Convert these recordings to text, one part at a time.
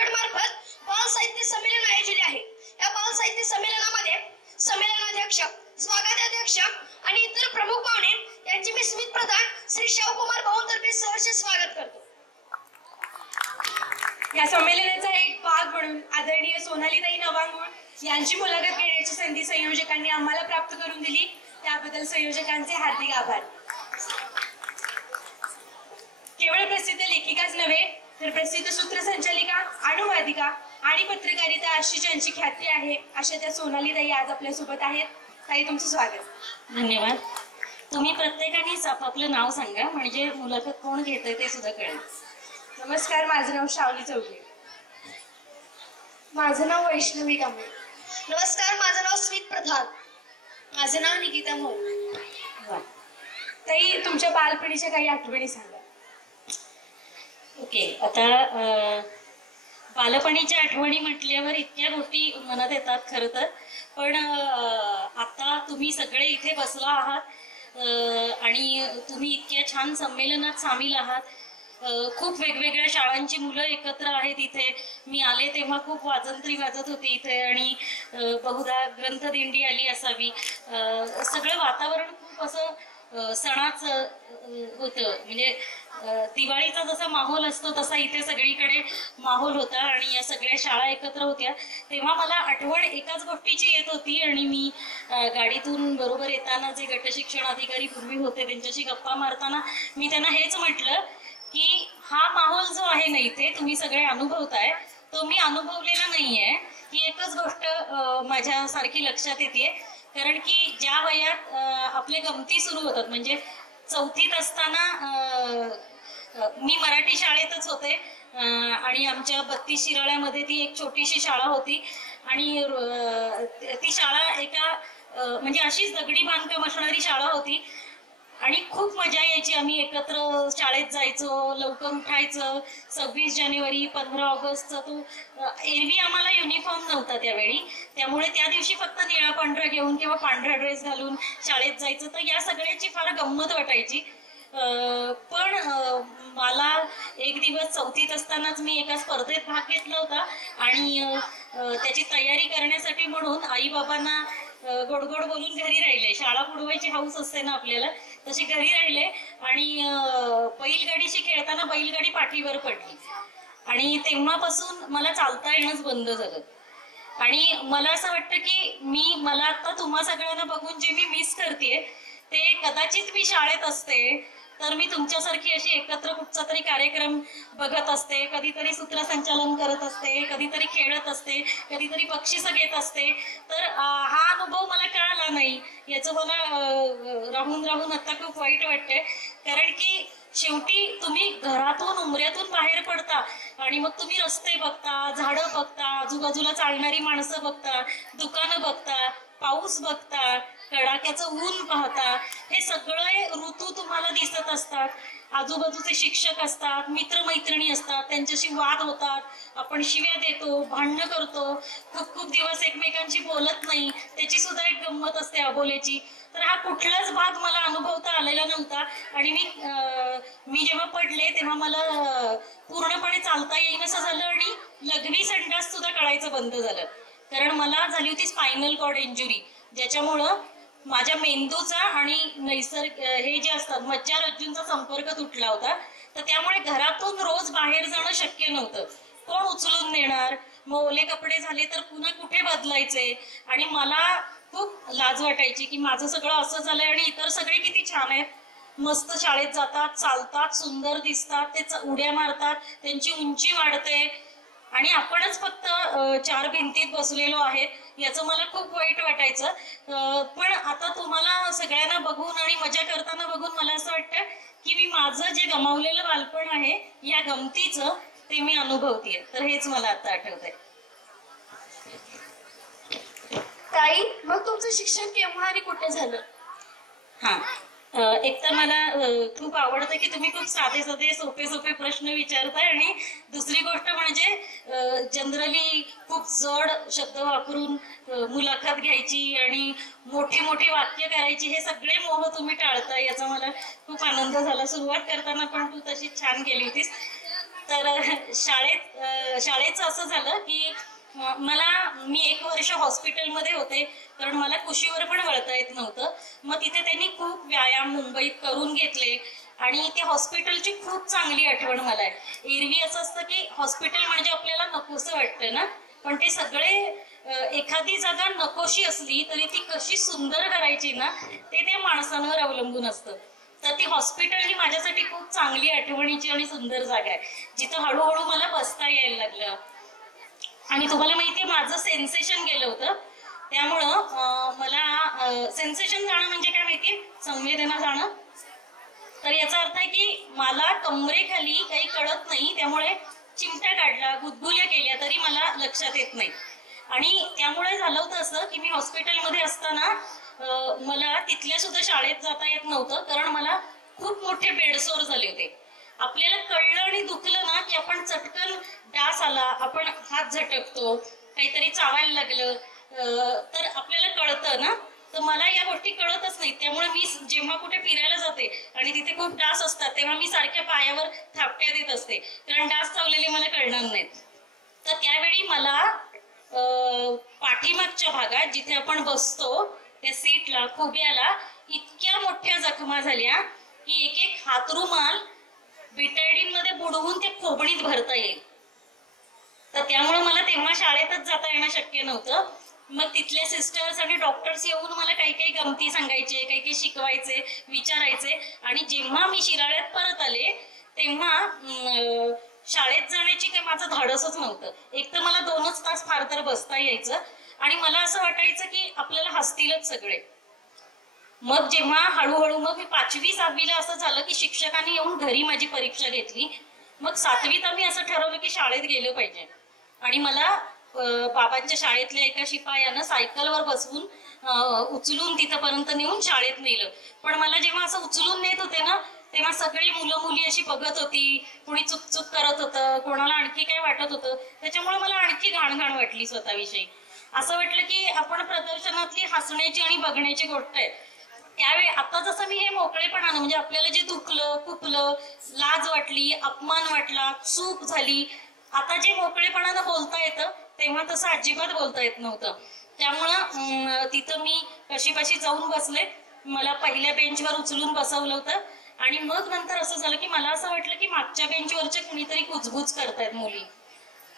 महामंडळ मार्फत बाल साहित्य संमेलन आयोजिले आहे। या बाल साहित्य संमेलनामध्ये संमेलनाध्यक्ष, स्वागताध्यक्ष आणि इतर प्रमुख पाहुणे यांचे मी स्मित प्रधान श्री शाहूकुमार भाऊंतर्फे सहर्ष स्वागत करतो। या संमेलनाचा एक भाग म्हणून आदरणीय सोनालीताई नवांगुळ यांची मुलाखत घेण्याची संधी संयोजकांनी आम्हाला प्राप्त करून दिली, त्याबद्दल संयोजकांचे हार्दिक आभार। केवळ प्रसिद्ध लेखिकाच नव्हे तर प्रसिद्ध सूत्रसंचालिका, अनुवादिका आणि पत्रकारिता अशी ज्यांची ख्याती आहे अशा त्या सोनालीताई आज आपल्या सोबत आहेत। ताई, तुमचं स्वागत। धन्यवाद। तुम्ही प्रत्येकानेच आपापलं नाव सांगा म्हणजे मुलाखत कोण घेतंय ते सुद्धा कळेल। नमस्कार, माझं नाव शावली चौघे। माझं नाव वैष्णवी कांबळे। नमस्कार, माझं नाव स्मित प्रधान। माझं नाव निकिता मोरे। ताई, तुमच्या बालपणीच्या काही आठवणी सांगा। ओके, आता बालपणीच्या आठवणी म्हटल्यावर इतक्या गोष्टी मनात येतात खरं तर, पण आता तुम्ही सगळे इथे बसला आहात आणि तुम्ही इतक्या छान संमेलनात सामील आहात। खूप वेगवेगळ्या शाळांची मुलं एकत्र आहेत इथे। मी आले तेव्हा खूप वाजंत्री वाजत होती इथे आणि बहुधा ग्रंथदिंडी आली असावी। सगळं वातावरण खूप असं सणाचं होतं, म्हणजे दिवाळीचा जसा माहोल असतो तसा इथे सगळीकडे माहोल होता आणि या सगळ्या शाळा एकत्र होत्या। तेव्हा मला आठवण एकाच गोष्टीची येत होती आणि मी गाडीतून बरोबर येताना जे गटशिक्षण अधिकारी पूर्वी होते त्यांच्याशी गप्पा मारताना मी त्यांना हेच म्हटलं की हा माहोल जो आहे ना इथे तुम्ही सगळे अनुभवताय तो मी अनुभवलेला नाहीये। ही एकच गोष्ट माझ्यासारखी लक्षात येते, कारण की ज्या वयात आपले गमती सुरू होतात, म्हणजे चौथीत असताना मी मराठी शाळेतच होते आणि आमच्या 32 शिराळ्यामध्ये ती एक छोटीशी शाळा होती आणि ती शाळा एका म्हणजे अशीच दगडी बांधकाम असणारी शाळा होती आणि खूप मजा यायची। आम्ही एकत्र शाळेत जायचो, लवकर उठायचं। 26 जानेवारी 15 ऑगस्टचा तो एरवी आम्हाला युनिफॉर्म नव्हता त्यावेळी, त्यामुळे त्या दिवशी फक्त निळा पांढरा घेऊन किंवा पांढरा ड्रेस घालून शाळेत जायचं, तर या सगळ्याची फार गंमत वाटायची। पण मला एक दिवस चौथीत असतानाच मी एका स्पर्धेत भाग घेतला होता आणि त्याची तयारी करण्यासाठी म्हणून आई बाबांना गोड गोड बोलून घरी राहिले। शाळा बुडवायची हौस असते ना आपल्याला, तशी घरी राहिले आणि बैलगाडीशी खेळताना बैलगाडी पाठीवर पडली आणि तेव्हापासून मला चालता येणंच बंद झालं। आणि मला असं वाटतं की मला आता तुम्हा सगळ्यांना बघून जे मी मिस करते ते कदाचित मी शाळेत असते तर मी तुमच्यासारखी अशी एकत्र कुठचा तरी कार्यक्रम बघत असते, कधीतरी सूत्रसंचालन करत असते, कधीतरी खेळत असते, कधीतरी बक्षिसं घेत असते। तर हा अनुभव मला का आला नाही याचं मला राहून राहून आता खूप वाईट वाटतंय, कारण की शेवटी तुम्ही घरातून उमऱ्यातून बाहेर पडता आणि मग तुम्ही रस्ते बघता, झाडं बघता, आजूबाजूला चालणारी माणसं बघता, दुकानं बघता, पाऊस बघता, कडाक्याचं ऊन पाहता, हे सगळे ऋतू तुम्हाला दिसत असतात। आजूबाजूचे शिक्षक असतात, मित्रमैत्रिणी असतात, त्यांच्याशी वाद होतात, आपण शिव्या देतो, भांडणं करतो, खूप खूप दिवस एकमेकांशी बोलत नाही, त्याची सुद्धा एक गंमत असते अबोलेची। तर हा कुठलाच भाग मला अनुभवता आलेला नव्हता आणि मी जेव्हा पडले तेव्हा मला पूर्णपणे चालता येईन असं झालं आणि लघवी संडास सुद्धा कळायचं बंद झालं, कारण मला झाली होती स्पायनल कॉर्ड इंजुरी, ज्याच्यामुळं माझ्या मेंदूचा आणि हे जे असतात मज्जारज्जूंचा संपर्क तुटला होता। तर त्यामुळे घरातून रोज बाहेर जाणं शक्य नव्हतं। कोण उचलून नेणार, मग ओले कपडे झाले तर पुन्हा कुठे बदलायचे आणि मला खूप लाज वाटायची की माझं सगळं असं झालंय आणि इतर सगळे किती छान आहेत, मस्त शाळेत जातात, चालतात, सुंदर दिसतात, ते उड्या मारतात, त्यांची उंची वाढते आणि आपणच फक्त 4 भिंतीत बसलेलो आहे, याचं मला खूप वाईट वाटायचं। पण आता तुम्हाला सगळ्यांना बघून आणि मजा करताना बघून मला असं वाटतं की मी माझं जे गमावलेलं बालपण आहे या गमतीचं ते मी अनुभवतेय, तर हेच मला आता आठवतंय। ताई, मग तुमचं शिक्षण केव्हा आणि कुठे झालं? एकतर मला खूप आवडतं की तुम्ही खूप साधे साधे सोपे सोपे प्रश्न विचारताय आणि दुसरी गोष्ट म्हणजे जनरली खूप जड शब्द वापरून मुलाखत घ्यायची आणि मोठी मोठी वाक्य करायची, हे सगळे मोह तुम्ही टाळताय, याचा मला खूप आनंद झाला। सुरुवात करताना पण तू तशी छान केली होतीस। तर शाळेचं असं झालं की मी 1 वर्ष हॉस्पिटलमध्ये होते, कारण मला कुशीवर पण वळता येत नव्हतं. मग तिथे त्यांनी खूप व्यायाम मुंबईत करून घेतले आणि त्या हॉस्पिटलची खूप चांगली आठवण मला आहे. एरवी असं असतं की हॉस्पिटल म्हणजे आपल्याला नकोसं वाटतं ना, पण ते सगळे एखादी जागा नकोशी असली तरी ती कशी सुंदर करायची ना, ते त्या माणसांवर अवलंबून असतं. तर ती हॉस्पिटल ही माझ्यासाठी खूप चांगली आठवणीची आणि सुंदर जागा आहे, जिथं हळूहळू मला बसता यायला लागलं. आणि तुम्हाला माहितीये माझं सेन्सेशन गेलं होतं, त्यामुळं मला सेन्सेशन जाणं म्हणजे काय माहितीये, संवेदना जाणं. तर याचा अर्थ आहे की मला कमरेखाली काही कळत नाही, त्यामुळे चिमट्या काढल्या, गुदगुल्या केल्या तरी मला लक्षात येत नाही. आणि त्यामुळे झालं होतं असं की मी हॉस्पिटलमध्ये असताना मला तिथल्या सुद्धा शाळेत जाता येत नव्हतं, कारण मला खूप मोठे बेडसोर झाले होते. आपल्याला कळलं आणि दुखलं ना की आपण चटकन डास आला, आपण हात झटकतो, काहीतरी चावायला लागलं तर आपल्याला कळतं ना. तर मला या गोष्टी कळतच नाही, त्यामुळे मी जेव्हा कुठे फिरायला जाते आणि तिथे खूप डास असतात तेव्हा मी सारख्या पायावर थापट्या देत असते, कारण डास चावलेले मला कळणार नाहीत. तर त्यावेळी मला पाठीमागच्या भागात जिथे आपण बसतो त्या सीटला, खुब्याला इतक्या मोठ्या जखमा झाल्या की एक हातरुमाल बिटायडीन मध्ये बुडवून ते खोबणीत भरता येईल. तर त्यामुळे मला तेव्हा शाळेतच जाता येणं शक्य नव्हतं. मग तिथले सिस्टर्स आणि डॉक्टर्स येऊन मला काही काही गमती सांगायचे, काही काही शिकवायचे, विचारायचे. आणि जेव्हा मी शिराळ्यात परत आले तेव्हा शाळेत जाण्याची काही माझं धाडसच नव्हतं. एक तर मला 2च तास फार तर बसता यायचं आणि मला असं वाटायचं की आपल्याला हसतीलच सगळे. मग जेव्हा हळूहळू मग मी 5वी 6वीला असं झालं की शिक्षकांनी येऊन घरी माझी परीक्षा घेतली. मग 7वीत आम्ही असं ठरवलं की शाळेत गेलं पाहिजे. आणि मला बाबांच्या शाळेतल्या एका शिपायानं सायकलवर बसवून उचलून तिथपर्यंत नेऊन शाळेत नेलं. पण मला जेव्हा असं उचलून नेत होते ना तेव्हा सगळी मुलं मुली अशी बघत होती, कोणी चुकचुक करत होतं, कोणाला आणखी काय वाटत होतं. त्याच्यामुळे मला आणखी घाणघाण वाटली स्वतःविषयी. असं वाटलं की आपण प्रदर्शनातली हसण्याची आणि बघण्याची गोष्ट आहे. त्यावेळी आता जसं मी हे मोकळेपणानं म्हणजे आपल्याला जे दुखलं, खुपलं, लाज वाटली, अपमान वाटला, चूक झाली, आता जे मोकळेपणानं बोलता येतं तेव्हा तसं अजिबात बोलता येत नव्हतं. त्यामुळं तिथं मी कशीबशी जाऊन बसले. मला पहिल्या बेंचवर उचलून बसवलं होतं आणि मग नंतर असं झालं की मला असं वाटलं की मागच्या बेंचवरचे कुणीतरी कुजबुज करतायत मुली.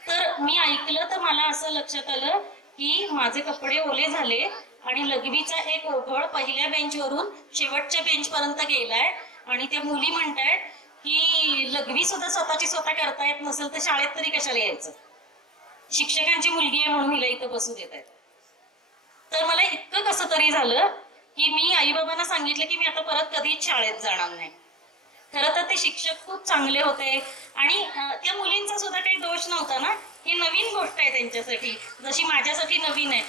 तर मी ऐकलं तर मला असं लक्षात आलं की माझे कपडे ओले झाले आणि लघवीचा एक ओघळ पहिल्या बेंचवरून शेवटच्या बेंच पर्यंत गेलाय आणि त्या मुली म्हणतायत की लघवी सुद्धा स्वतःची स्वतः करता येत नसेल तर शाळेत तरी कशाला यायचं, शिक्षकांची मुलगी आहे म्हणून हिला इथं बसू देत आहेत. तर मला इतकं कसं तरी झालं की मी आईबाबांना सांगितलं की मी आता परत कधीच शाळेत जाणार नाही. खरं तर ते शिक्षक खूप चांगले होते आणि त्या मुलींचा सुद्धा काही दोष नव्हता ना. ही नवीन गोष्ट आहे त्यांच्यासाठी, जशी माझ्यासाठी नवीन आहे.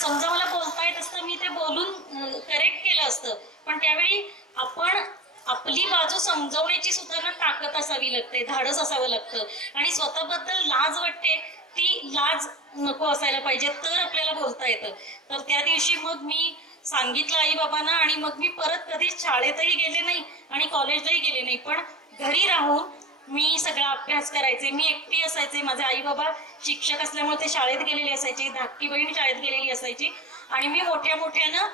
समजा मला बोलता येत असतं मी ते बोलून करेक्ट केलं असतं, पण त्यावेळी आपण आपली बाजू समजवण्याची सुद्धा ना ताकद असावी लागते, धाडस असावं लागतं. आणि स्वतःबद्दल लाज वाटते, ती लाज नको असायला पाहिजे, तर आपल्याला बोलता येतं. तर त्या दिवशी मग मी सांगितलं आई बाबांना आणि मग मी परत कधीच शाळेतही गेले नाही आणि कॉलेजलाही गेले नाही. पण घरी राहून मी सगळा अभ्यास करायचे. मी एकटी असायचे, माझे आई बाबा शिक्षक असल्यामुळे ते शाळेत गेलेले असायचे, धाकटी बहीण शाळेत गेलेली असायची आणि मी मोठ्या मोठ्यानं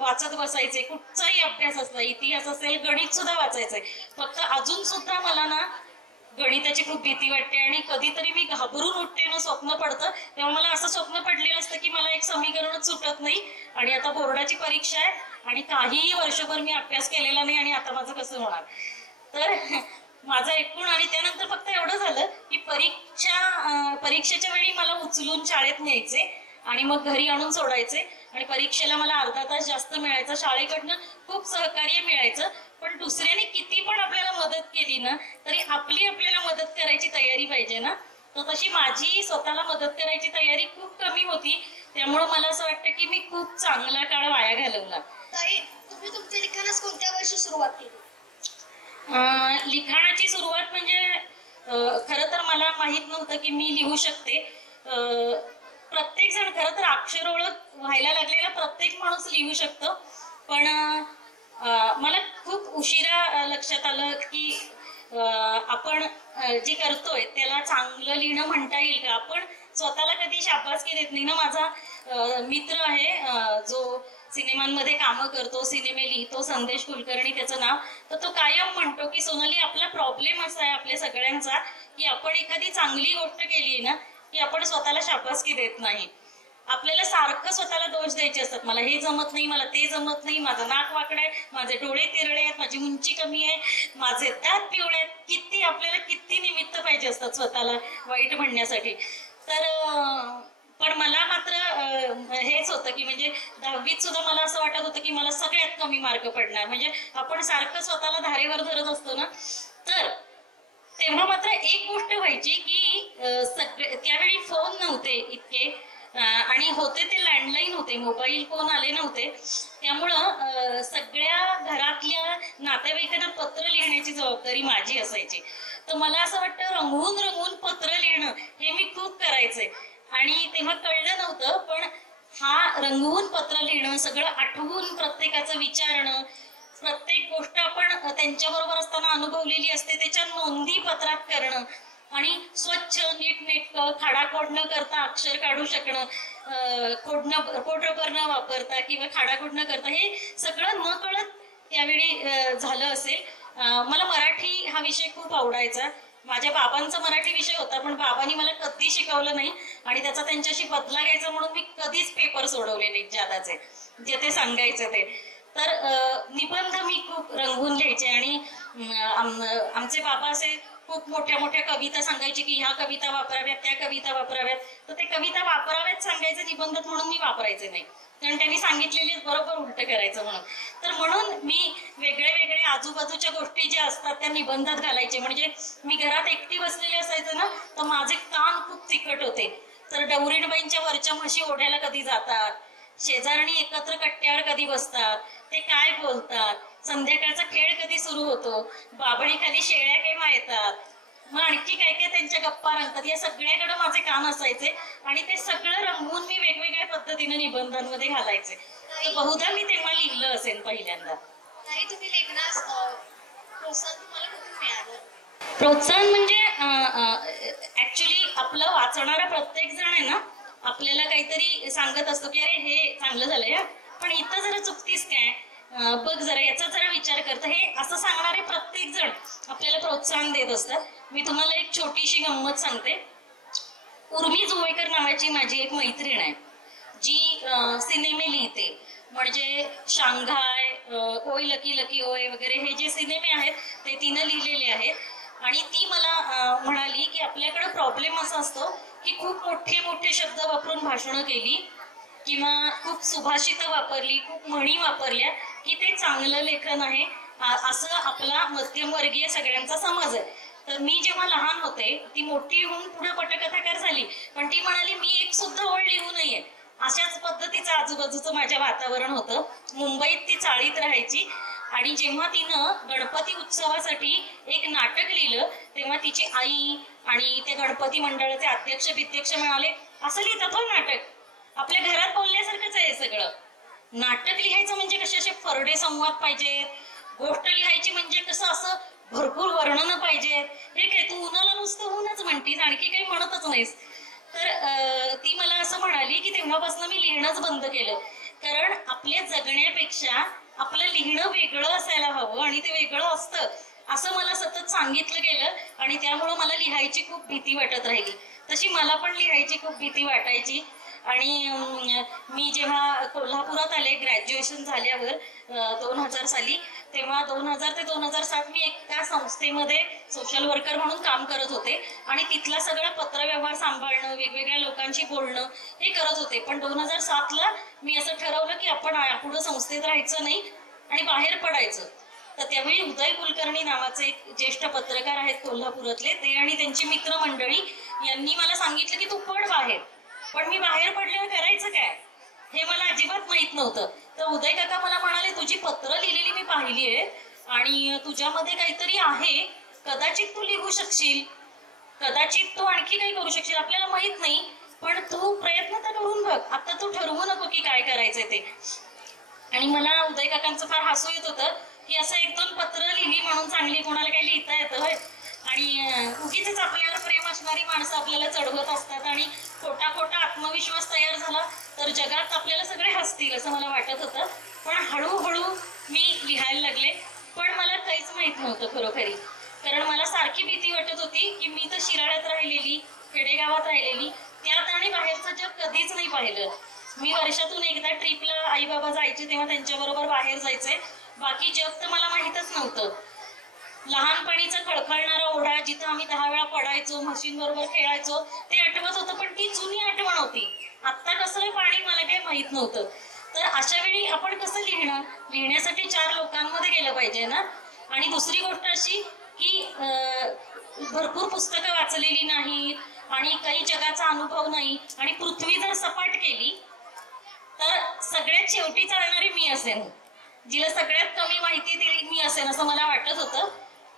वाचत बसायचे. कुठचाही अभ्यास असला, इतिहास असेल, गणित सुद्धा वाचायचंय. फक्त अजून सुद्धा मला ना गणिताची खूप भीती वाटते आणि कधीतरी मी घाबरून उठते ना, स्वप्न पडतं तेव्हा मला असं स्वप्न पडलेलं असतं की मला एक समीकरणच सुटत नाही आणि आता बोर्डाची परीक्षा आहे आणि काहीही वर्षभर मी अभ्यास केलेला नाही आणि आता माझं कसं होणार. तर माझं एकूण आणि त्यानंतर फक्त एवढं झालं की परीक्षेच्या वेळी मला उचलून शाळेत न्यायचे आणि मग घरी आणून सोडायचे आणि परीक्षेला मला अर्धा तास जास्त मिळायचा. शाळेकडनं खूप सहकार्य मिळायचं. पण दुसऱ्याने किती पण आपल्याला मदत केली ना तरी आपल्याला मदत करायची तयारी पाहिजे ना. तर तशी माझी स्वतःला मदत करायची तयारी खूप कमी होती. त्यामुळे मला असं वाटतं की मी खूप चांगला काळ वाया घालवला. ताई, तुम्ही तुमच्या लिखाणास कोणत्या वर्षी सुरुवात केली? लिखाणाची सुरुवात म्हणजे खरं तर मला माहित नव्हतं की मी लिहू शकते. प्रत्येक जण खरं तर अक्षर ओळख व्हायला लागलेला प्रत्येक माणूस लिहू शकतो. पण मला खूप उशिरा लक्षात आलं की आपण जे करतोय त्याला चांगलं लिहिणं म्हणता येईल का? आपण स्वतःला कधी शाबासकी देत नाही ना. माझा मित्र आहे जो सिनेमांमध्ये कामं करतो, सिनेमे लिहितो, संदेश कुलकर्णी त्याचं नाव, तर तो कायम म्हणतो की सोनाली, आपला प्रॉब्लेम असा आहे आपल्या सगळ्यांचा की आपण एखादी चांगली गोष्ट केली आहे ना की आपण स्वतःला शाबासकी देत नाही. आपल्याला सारखं स्वतःला दोष द्यायचे असतात. मला हे जमत नाही, मला ते जमत नाही, माझं नाक वाकडं आहे, माझे डोळे तिरडे आहेत, माझी उंची कमी आहे, माझे दात पिवळे आहेत. किती आपल्याला किती निमित्त पाहिजे असतात स्वतःला वाईट म्हणण्यासाठी. तर पण मला मात्र हेच होतं की म्हणजे 10वीत सुद्धा मला असं वाटत होतं की मला सगळ्यात कमी मार्क पडणार. म्हणजे आपण सारखं स्वतःला धारेवर धरत असतो ना. तर तेव्हा मात्र एक गोष्ट व्हायची की त्यावेळी फोन नव्हते इतके, आणि होते ते लँडलाईन होते, मोबाईल फोन आले नव्हते. त्यामुळं सगळ्या घरातल्या नातेवाईकांना पत्र लिहिण्याची जबाबदारी माझी असायची. तर मला असं वाटतं रंगवून रंगवून पत्र लिहिणं हे मी खूप करायचे. आणि तेव्हा कळलं नव्हतं, पण हा रंगवून पत्र लिहिणं, सगळं आठवून प्रत्येकाचं विचारणं, प्रत्येक गोष्ट आपण त्यांच्याबरोबर असताना अनुभवलेली असते त्याच्या नोंदी पत्रात करणं, आणि स्वच्छ नीटनेटकं खाडाखोड न करता अक्षर काढू शकणं, कोडरबर न वापरता किंवा खाडाखोड न करता, हे सगळं न कळत त्यावेळी झालं असेल. मला मराठी हा विषय खूप आवडायचा. माझ्या बाबांचा मराठी विषय होता, पण बाबांनी मला कधी शिकवलं नाही आणि त्याचा त्यांच्याशी बदला घ्यायचा म्हणून मी कधीच पेपर सोडवले नाहीत जादाचे, जे ते सांगायचे ते. तर निबंध मी खूप रंगवून लिहायचे. आणि आमचे बाबा असे खूप मोठ्या मोठ्या कविता सांगायचे की ह्या कविता वापराव्यात, त्या कविता वापराव्यात. तर ते कविता वापराव्यात सांगायचे निबंधात, म्हणून मी वापरायचे नाही, कारण त्यांनी सांगितलेली बरोबर उलट करायचं म्हणून. तर म्हणून मी वेगळे वेगळे आजूबाजूच्या गोष्टी ज्या असतात त्या निबंधात घालायचे. म्हणजे मी घरात एकटी बसलेली असायचं ना, तर माझे कान खूप तिखट होते. तर डवरीणबाईंच्या वरच्या म्हशी ओढ्याला कधी जातात, शेजारणी एकत्र कट्ट्यावर कधी बसतात, ते काय बोलतात, संध्याकाळचा खेळ कधी सुरू होतो, बाबळी खाली शेळ्या केव्हा येतात, मग आणखी काय काय त्यांच्या गप्पा रंगतात, या सगळ्याकडे माझे कान असायचे. आणि ते सगळं रंगवून मी वेगवेगळ्या पद्धतीने निबंधांमध्ये घालायचे. तर बहुधा मी तेव्हा लिहिलं असेल पहिल्यांदा. नाही, तुम्ही लेखनास प्रोत्साहन तुम्हाला कुठून मिळालं? प्रोत्साहन म्हणजे ऍक्च्युली आपलं वाचणारा प्रत्येक जण आहे ना, आपल्याला काहीतरी सांगत असतो की अरे हे चांगलं झालंय, पण इथं जरा चुकतीस काय, बघ जरा याचा जरा विचार करता, हे असं सांगणारे प्रत्येक जण आपल्याला प्रोत्साहन देत असतात. मी तुम्हाला एक छोटीशी गंमत सांगते. उर्मी जुवेकर नावाची माझी एक मैत्रीण आहे, जी सिनेमे लिहिते. म्हणजे शांघाय, ओय लकी लकी ओय वगैरे हे जे सिनेमे आहेत ते तिनं लिहिलेले आहेत. आणि ती मला म्हणाली की आपल्याकडे प्रॉब्लेम असा असतो की खूप मोठे मोठे शब्द वापरून भाषणं केली किंवा खूप सुभाषित वापरली, खूप म्हणी वापरल्या की ते चांगलं लेखन आहे, असं आपला मध्यमवर्गीय सगळ्यांचा समज आहे. तर मी जेव्हा लहान होते, ती मोठी होऊन पुढे पटकथाकार झाली, पण ती म्हणाली मी एक सुद्धा ओळ लिहू नये. अशाच पद्धतीचं आजूबाजूचं माझ्या वातावरण होतं. मुंबईत ती चाळीत राहायची, आणि जेव्हा तिनं गणपती उत्सवासाठी एक नाटक लिहिलं तेव्हा तिची आई आणि त्या गणपती मंडळाचे अध्यक्ष बिध्यक्ष म्हणाले, असं लिहितात हो नाटक, आपल्या घरात बोलण्यासारखंच आहे सगळं. नाटक लिहायचं म्हणजे कसे असे फरडे संवाद पाहिजेत, गोष्ट लिहायची म्हणजे कसं असं भरपूर वर्णन पाहिजेत. हे काय तू उन्हाला नुसतं ऊनच म्हणतीस, आणखी काही म्हणतच नाहीस. तर ती मला असं म्हणाली की तेव्हापासून मी लिहिणंच बंद केलं, कारण आपल्या जगण्यापेक्षा आपलं लिहिणं वेगळं असायला हवं, आणि ते वेगळं असतं असं मला सतत सांगितलं गेलं. आणि त्यामुळं मला लिहायची खूप भीती वाटत राहिली. तशी मला पण लिहायची खूप भीती वाटायची. आणि मी जेव्हा कोल्हापुरात आले ग्रॅज्युएशन झाल्यावर 2000 साली, तेव्हा 2000 ते 2007 मी एका संस्थेमध्ये सोशल वर्कर म्हणून काम करत होते. आणि तिथला सगळा पत्रव्यवहार सांभाळणं, वेगवेगळ्या लोकांशी बोलणं हे करत होते. पण 2007ला मी असं ठरवलं की आपण पुढे संस्थेत राहायचं नाही आणि बाहेर पडायचं. तर त्यावेळी उदय कुलकर्णी नावाचे एक ज्येष्ठ पत्रकार आहेत कोल्हापुरातले, ते आणि त्यांची मित्रमंडळी यांनी मला सांगितलं की तू पड बाहेर. पण मी बाहेर पडल्यावर करायचं काय हे मला अजिबात माहित नव्हतं. तर उदय काका मला म्हणाले, तुझी पत्र लिहिलेली मी पाहिली आहे आणि तुझ्यामध्ये काहीतरी आहे, कदाचित तू लिहू शकशील, कदाचित तू आणखी काही करू शकशील, आपल्याला माहित नाही, पण तू प्रयत्न तर करून बघ, आता तू ठरवू नको की काय करायचंय ते. आणि मला उदय काकांचं फार हसू येत होतं, की असं 1-2 पत्र लिहिली म्हणून चांगली कोणाला काही लिहिता येतं होय. आणि उगीच आपल्यावर प्रेम असणारी माणसं आपल्याला चढवत असतात आणि खोटा खोटा आत्मविश्वास तयार झाला तर जगात आपल्याला सगळे हसतील असं मला वाटत होतं. पण हळूहळू मी लिहायला लागले. पण मला काहीच माहित नव्हतं खरोखरी, कारण मला सारखी भीती वाटत होती की मी तर शिराळ्यात राहिलेली, खेडेगावात राहिलेली, त्यात आणि बाहेरचं जग कधीच नाही पाहिलं. मी वर्षातून एकदा ट्रिपला आई बाबा जायचे तेव्हा त्यांच्याबरोबर बाहेर जायचे, बाकी जग तर मला माहीतच नव्हतं. लहानपणीचा खळखळणारा ओढा जिथं आम्ही 10 वेळा पडायचो, म्हशींबरोबर खेळायचो ते आठवत होतं, पण ती जुनी आठवण होती. आत्ता कसलं पाणी मला काही माहित नव्हतं. तर अशा वेळी आपण कसं लिहिणार? लिहिण्यासाठी 4 लोकांमध्ये गेलं पाहिजे ना. आणि दुसरी गोष्ट अशी की भरपूर पुस्तकं वाचलेली नाहीत आणि काही जगाचा अनुभव नाही, आणि पृथ्वी जर सपाट केली तर सगळ्यात शेवटी चालणारी मी असेन, जिला सगळ्यात कमी माहिती ती मी असेन असं मला वाटत होतं.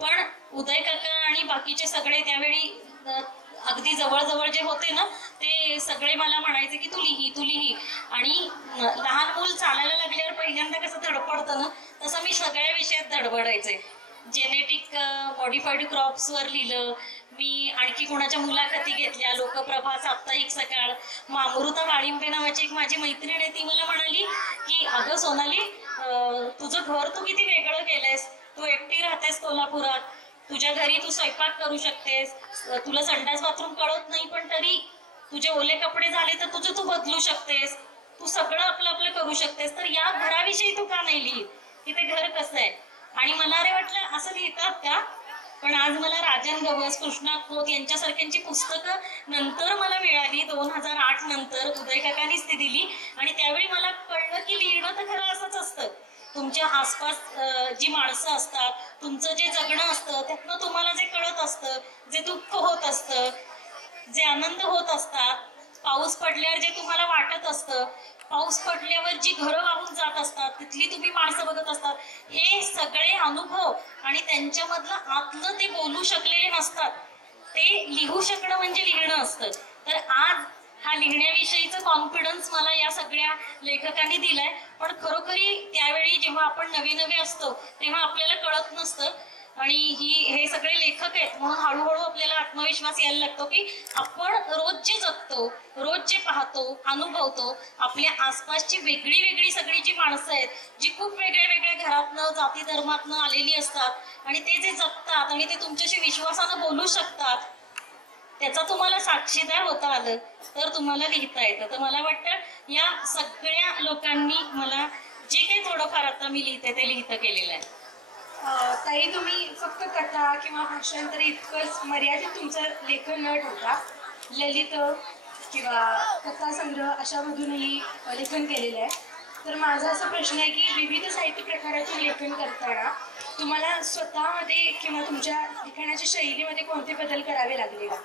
पण उदय काका आणि बाकीचे सगळे त्यावेळी अगदी जवळजवळ जे होते ना ते सगळे मला म्हणायचे की तू लिही. आणि लहान मूल चालायला लागल्यावर पहिल्यांदा कसं धडपडतं ना तसं मी सगळ्या विषयात धडपडायचे. जेनेटिक मॉडिफाईड क्रॉप्सवर लिहिलं मी, आणखी कोणाच्या मुलाखती घेतल्या, लोकप्रभा, साप्ताहिक सकाळ. अमृता वाळिंबे नावाची एक माझी मैत्रीण आहे, ती मला म्हणाली की अगं सोनाली, तुझं घर तू किती वेगळं केलंयस, तू एकटी राहतेस कोल्हापुरात, तुझ्या घरी तू स्वयंपाक करू शकतेस, तुला संडास बाथरूम कळत नाही पण तरी तुझे ओले कपडे झाले तर तुझं तू बदलू शकतेस, तू सगळं आपलं आपलं करू शकतेस, तर या घराविषयी तू का नाही लिहित की ते घर कसं आहे. आणि मला अरे वाटलं असं लिहितात का. पण आज मला राजन गवस, कृष्णा खोत यांच्यासारख्यांची पुस्तकं नंतर मला मिळाली. 2008 नंतर उदय काकांनीच ती दिली आणि त्यावेळी मला कळलं की लिहिणं तर खरं असंच असतं. तुमच्या आसपास जी माणसं असतात, तुमचं जे जगणं असतं त्यातनं तुम्हाला जे कळत असतं, जे दुःख होत असतं, जे आनंद होत असतात, पाऊस पडल्यावर जे तुम्हाला वाटत असतं, पाऊस पडल्यावर जी घरं वाहून जात असतात, तिथली तुम्ही माणसं बघत असतात, हे सगळे अनुभव आणि त्यांच्यामधलं आतलं ते बोलू शकलेले नसतात, ते लिहू शकणं म्हणजे लिहिणं असतं. तर आज हा लिहिण्याविषयीचा कॉन्फिडन्स मला या सगळ्या लेखकांनी दिलाय. पण खरोखरी त्यावेळी जेव्हा आपण नवे असतो तेव्हा आपल्याला कळत नसतं आणि हे सगळे लेखक आहेत म्हणून हळूहळू आपल्याला आत्मविश्वास यायला लागतो की आपण रोज जे जगतो, रोज जे पाहतो, अनुभवतो, आपल्या आसपासची वेगळी सगळी जी माणसं आहेत, जी खूप वेगळ्या घरातनं, जाती धर्मातनं आलेली असतात आणि ते जे जगतात आणि ते तुमच्याशी विश्वासानं बोलू शकतात, त्याचा तुम्हाला साक्षीदार होता आलं तर तुम्हाला लिहिता येतं. तर मला वाटतं या सगळ्या लोकांनी मला जे काही थोडंफार आता मी लिहिते ते लिहितं केलेलं आहे. ताई, तुम्ही फक्त कथा किंवा भाषांतर इतकंच मर्यादित तुमचं लेखन न ठेवता ललित किंवा कथा संग्रह अशामधूनही लेखन केलेलं आहे. तर माझा असा प्रश्न आहे की विविध साहित्य प्रकारातून लेखन करताना तुम्हाला स्वतःमध्ये किंवा तुमच्या लिखाणाच्या शैलीमध्ये कोणते बदल करावे लागले का?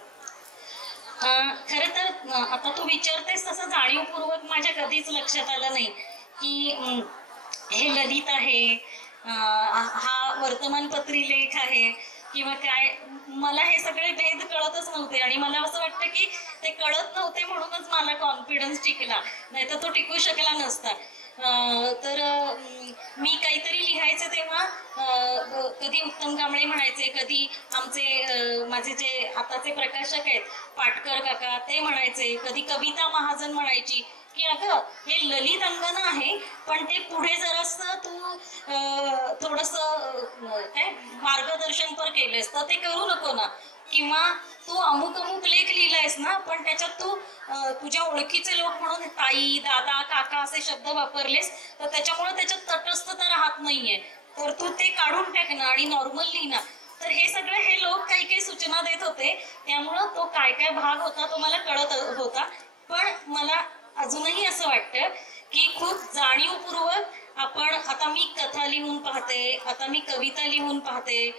खरं तर आता तू विचारतेस तसं जाणीवपूर्वक माझ्या कधीच लक्षात आलं नाही की हे ललित आहे, हा वर्तमानपत्री लेख आहे किंवा काय. मला हे सगळे भेद कळतच नव्हते आणि मला असं वाटतं की ते कळत नव्हते म्हणूनच मला कॉन्फिडन्स टिकला, नाही तर तो टिकू शकला नसता. तर मी काहीतरी लिहायचं तेव्हा कधी उत्तम कांबळे म्हणायचे, कधी माझे जे आताचे प्रकाशक आहेत पाटकर काका ते म्हणायचे, कधी कविता महाजन म्हणायची की अगं हे ललित अंगण आहे पण ते पुढे जरासं तू थोडंसं काय मार्गदर्शनपर केलंयस तर ते करू नको ना, किंवा तू अमुक लेख लिहिलायस ना पण त्याच्यात तू तुझ्या ओळखीचे लोक म्हणून ताई, दादा, काका असे शब्द वापरलेस तर त्याच्यामुळे त्याच्यात तटस्थता राहत नाहीये, तर तू ते काढून टाक ना आणि नॉर्मल लिही ना. तर हे सगळं हे लोक काही सूचना देत होते, त्यामुळं तो काय भाग होता तो मला कळत होता. पण मला अजूनही असं वाटतं की खूप जाणीवपूर्वक आपण, आता मी कथा लिहून पाहते, आता मी कविता लिहून पाहते,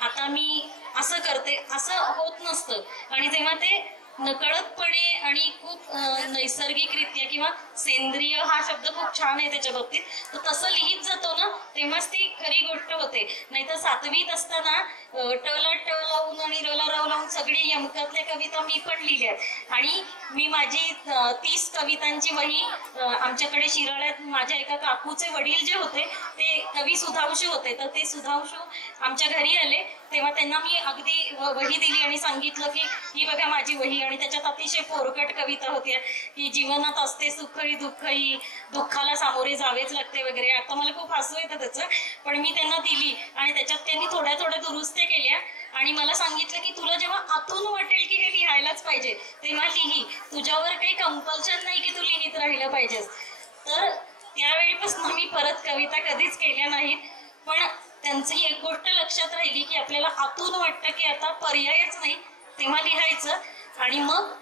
आता मी असं करते, असं होत नसतं. आणि जेव्हा ते नकळतपणे आणि खूप नैसर्गिकरित्या किंवा सेंद्रिय हा शब्द खूप छान आहे त्याच्या बाबतीत, तर तसं लिहित जातो ना तेव्हाच ती खरी गोष्ट होते. नाहीतर 7वीत असताना टला ट लावून आणि रला राव लावून सगळी यमकातल्या कविता मी पण लिहिल्यात. आणि मी माझी 30 कवितांची वही आमच्याकडे शिराळ्यात माझ्या एका काकूचे वडील जे होते ते कवी सुधांशू होते, तर ते सुधांशू आमच्या घरी आले तेव्हा त्यांना मी अगदी वही दिली आणि सांगितलं की ही बघा माझी वही. आणि त्याच्यात अतिशय पोरकट कविता होत्या की जीवनात असते सुखही दुःखही, दुःखाला सामोरे जावेच लागते वगैरे. आता मला खूप हसू येतं त्याचं, पण मी त्यांना दिली आणि त्याच्यात त्यांनी थोड्या थोड्या दुरुस्त्या केल्या आणि मला सांगितलं की तुला जेव्हा आतून वाटेल की हे लिहायलाच पाहिजे तेव्हा लिही, तुझ्यावर काही कंपल्शन नाही की तू लिहित राहिलं पाहिजेस. तर त्यावेळीपासून मी परत कविता कधीच केल्या नाहीत. पण त्यांची एक गोष्ट लक्षात राहिली की आपल्याला आतून वाटतं की आता पर्यायच नाही तेव्हा लिहायचं. आणि मग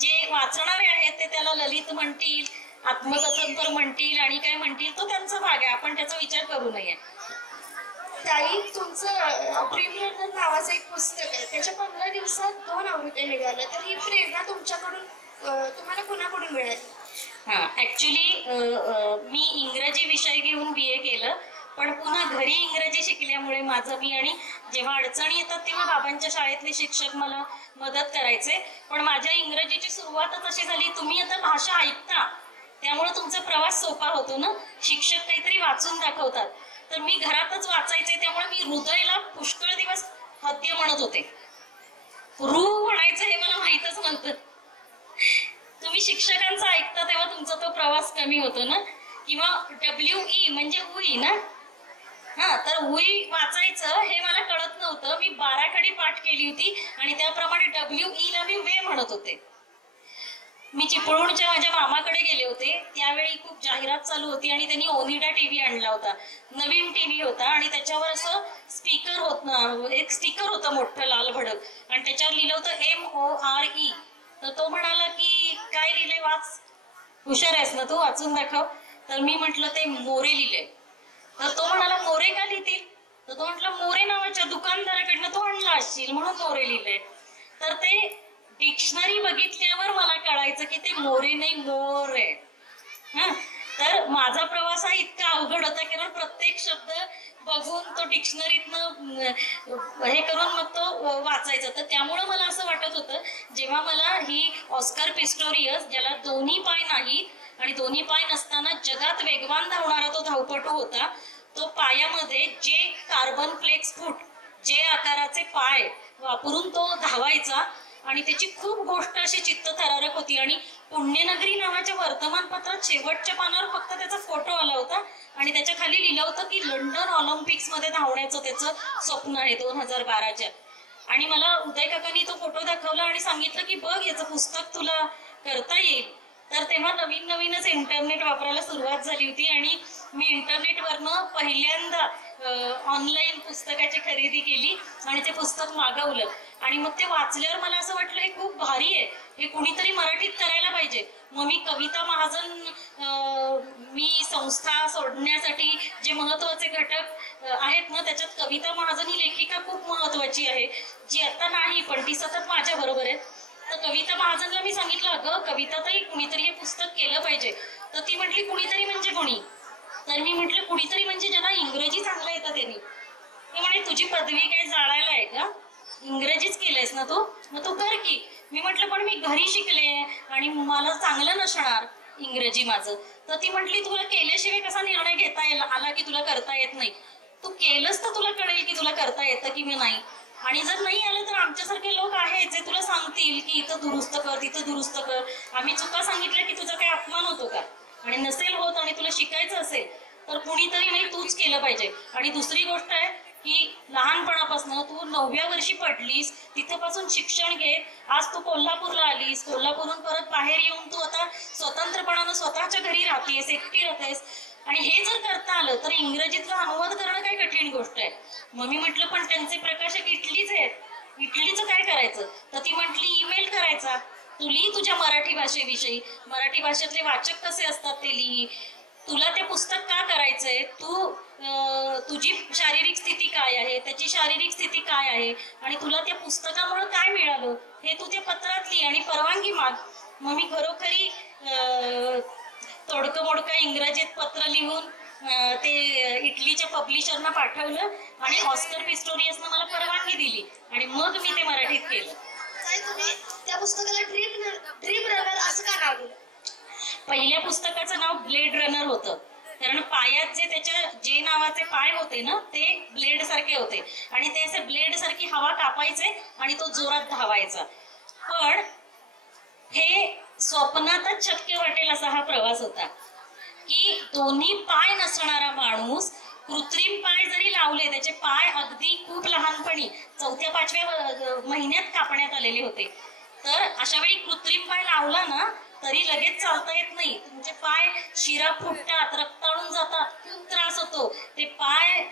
जे वाचणारे आहेत ते त्याला ललित म्हणतील, आत्मकथनपर म्हणतील आणि काय म्हणतील तो त्यांचा भाग आहे, आपण त्याचा विचार करू नये. ताई, तुमचं प्रीमियर नावाचं एक पुस्तक आहे, त्याच्या 15 दिवसात 2 आवृत्त्या निघाल्या, तर ही प्रेरणा तुमच्याकडून तुम्हाला कुणाकडून मिळाली? हा, ऍक्च्युली मी इंग्रजी विषय घेऊन BA केलं, पण पुन्हा घरी इंग्रजी शिकल्यामुळे माझं मी, आणि जेव्हा अडचणी येतात तेव्हा बाबांच्या शाळेतले शिक्षक मला मदत करायचे. पण माझ्या इंग्रजीची सुरुवातच अशी झाली, तुम्ही आता भाषा ऐकता त्यामुळे तुमचा प्रवास सोपा होतो ना, शिक्षक काहीतरी वाचून दाखवतात, तर मी घरातच वाचायचे त्यामुळे मी हृदयला पुष्कळ दिवस हद्य म्हणत होते. रू म्हणायचं हे मला माहीतच नव्हतं. तुम्ही शिक्षकांचा ऐकता तेव्हा तुमचा तो प्रवास कमी होतो ना. किंवा WE म्हणजे उई ना, हा, तर उई वाचायचं हे मला कळत नव्हतं. मी 12 कडी पाठ केली होती आणि त्याप्रमाणे WE ला मी वे म्हणत होते. मी चिपळूणच्या माझ्या मामाकडे गेले होते त्यावेळी खूप जाहिरात चालू होती आणि त्यांनी ओनिडा टीव्ही आणला होता, नवीन टीव्ही होता आणि त्याच्यावर असं स्पीकर होत ना, एक स्टिकर होतं मोठं लाल भडक आणि त्याच्यावर लिहिलं होतं MORE. तर तो म्हणाला की काय लिहिलंय वाच, हुशार आहेस ना तू, वाचून दाखव. तर मी म्हटलं ते मोरे लिहिले. तर तो म्हणाला मोरे का लिहितील, तर तो म्हटलं मोरे नावाच्या दुकानदाराकडनं तो आणला असशील म्हणून मोरे लिहिले. तर ते डिक्शनरी बघितल्यावर मला कळायचं की ते मोरे नाही मोर आहे. हा, तर माझा प्रवास हा इतका अवघड होता कारण प्रत्येक शब्द बघून तो डिक्शनरीतनं हे करून मग तो वाचायचा. तर त्यामुळं मला असं वाटत होतं जेव्हा मला ही ऑस्कर पिस्टोरियस, ज्याला दोन्ही पाय नाही आणि दोन्ही पाय नसताना जगात वेगवान धावणारा तो धावपटू होता, तो पायामध्ये जे कार्बन फ्लेक्स फूट, जे आकाराचे पाय वापरून तो धावायचा आणि त्याची खूप गोष्ट अशी चित्तथरारक होती. आणि पुण्यनगरी नावाच्या वर्तमानपत्रात शेवटच्या पानावर फक्त त्याचा फोटो आला होता आणि त्याच्या खाली लिहिलं होतं की लंडन ऑलिम्पिक्स मध्ये धावण्याचं त्याचं स्वप्न आहे 2012च्या. आणि मला उदय काकांनी तो फोटो दाखवला आणि सांगितलं की बघ याचं पुस्तक तुला करता येईल. तर तेव्हा नवीन नवीनच इंटरनेट वापरायला सुरुवात झाली होती आणि मी इंटरनेटवरनं पहिल्यांदा ऑनलाईन पुस्तकाची खरेदी केली आणि ते पुस्तक मागवलं. आणि मग ते वाचल्यावर मला असं वाटलं हे खूप भारी आहे, हे कुणीतरी मराठीत करायला पाहिजे. मग मी कविता महाजन, मी संस्था सोडण्यासाठी जे महत्वाचे घटक आहेत ना त्याच्यात कविता महाजन ही लेखिका खूप महत्वाची आहे, जी आता नाही पण ती सतत माझ्या बरोबर आहे. तर कविता महाजनला मी सांगितलं अगं कविता ताई कुणीतरी हे पुस्तक केलं पाहिजे. तर ती म्हटली कुणीतरी म्हणजे कोणी. तर मी म्हटलं कुणीतरी म्हणजे ज्यांना इंग्रजी चांगलं येतं त्यांनी. ती म्हणे तुझी पदवी काय जाळायला आहे का, इंग्रजीच केलंयस ना तू, मग तू कर की. मी म्हटलं पण मी घरी शिकले आणि मला चांगलं नसणार इंग्रजी माझं. तर ती म्हटली तुला केल्याशिवाय कसा निर्णय घेता येईल आला की तुला करता येत नाही, तू केलंच तर तुला कळेल की तुला करता येतं की नाही. आणि जर नाही आलं तर आमच्यासारखे लोक आहेत जे तुला सांगतील की इथं दुरुस्त कर तिथं दुरुस्त कर. आम्ही चुका सांगितल्या की तुझा काही अपमान होतो का, आणि नसेल होत आणि तुला शिकायचं असेल तर कुणीतरी नाही तूच केलं पाहिजे. आणि दुसरी गोष्ट आहे की लहानपणापासून तू 9व्या वर्षी पडलीस तिथपासून शिक्षण घे, आज तू कोल्हापूरला आलीस, कोल्हापूरहून परत बाहेर येऊन तू आता स्वतंत्रपणानं स्वतःच्या घरी राहतेस, एकटी राहतेस. आणि हे जर करता आलं तर इंग्रजीतला अनुवाद करणं काय कठीण गोष्ट आहे. मग मी म्हटलं पण त्यांचे प्रकाशक इटलीच आहेत, इटलीचं काय करायचं. तर ती म्हटली ईमेल करायचा, तू लिही तुझ्या मराठी भाषेविषयी, मराठी भाषेतले वाचक कसे असतात ते लिही, तुला ते पुस्तक का करायचंय, तू तुझी शारीरिक स्थिती काय आहे, त्याची शारीरिक स्थिती काय आहे आणि तुला त्या पुस्तकामुळे काय मिळालं हे तू त्या पत्रात लिही आणि परवानगी माग. मग मी खरोखरी तोडकं मोडकं इंग्रजीत पत्र लिहून ते इटलीच्या पब्लिशरना पाठवलं आणि ऑस्कर पिस्टोरियसनं मला परवानगी दिली आणि मग मी ते मराठीत केलं. तुम्ही त्या पुस्तकाला ड्रीम रनर असं का नाव दिलं? पहिल्या पुस्तकाचं नाव ब्लेड रनर होतं, कारण पायात जे त्याच्या जे नावाचे पाय होते ना ते ब्लेड सारखे होते आणि ते असे ब्लेड सारखी हवा कापायचे आणि तो जोरात धावायचा. पण हे स्वप्नातच शक्य वाटेल असा हा प्रवास होता की दोन्ही पाय नसणारा माणूस कृत्रिम पाय जरी लावले, त्याचे पाय अगदी खूप लहानपणी 4-5व्या महिन्यात कापण्यात आलेले होते, तर अशा वेळी कृत्रिम पाय लावला ना तरी लगेच चालता येत नाही. तुमचे पाय शिरा फुटतात, रक्ताळून जातात, खूप त्रास होतो. ते पाय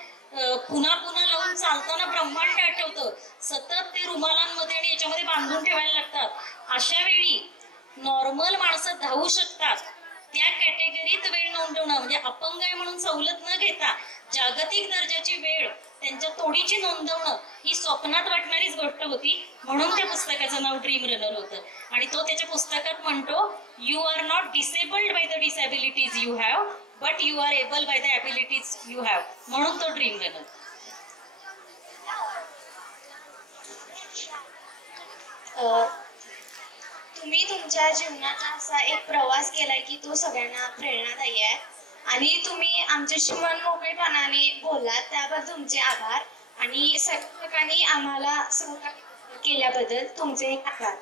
पुन्हा पुन्हा लावून चालताना ब्रह्मांड आठवतं. सतत ते रुमालांमध्ये आणि याच्यामध्ये बांधून ठेवायला लागतात. अशा वेळी नॉर्मल माणसं धावू शकतात त्या कॅटेगरीत वेळ नोंदवणं म्हणजे अपंग आहे म्हणून सवलत न घेता जागतिक दर्जाची वेळ त्यांच्या तोडीची नोंदवणं ही स्वप्नात वाटणारीच गोष्ट होती. म्हणून त्या पुस्तकाचं नाव ड्रीम रनर होतं आणि तो त्याच्या पुस्तकात म्हणतो, you are not disabled by the disabilities you have but you are able by the abilities you have, म्हणून तो ड्रीम रनर. तुम्ही तुमच्या जीवनाचा असा एक प्रवास केलाय की तो सगळ्यांना प्रेरणादायी आहे आणि तुम्ही आमच्याशी मन मोकळेपणाने बोललात त्याबद्दल तुमचे आभार आणि सर्व लोकांनी आम्हाला सहकार्य केल्याबद्दल तुमचे आभार.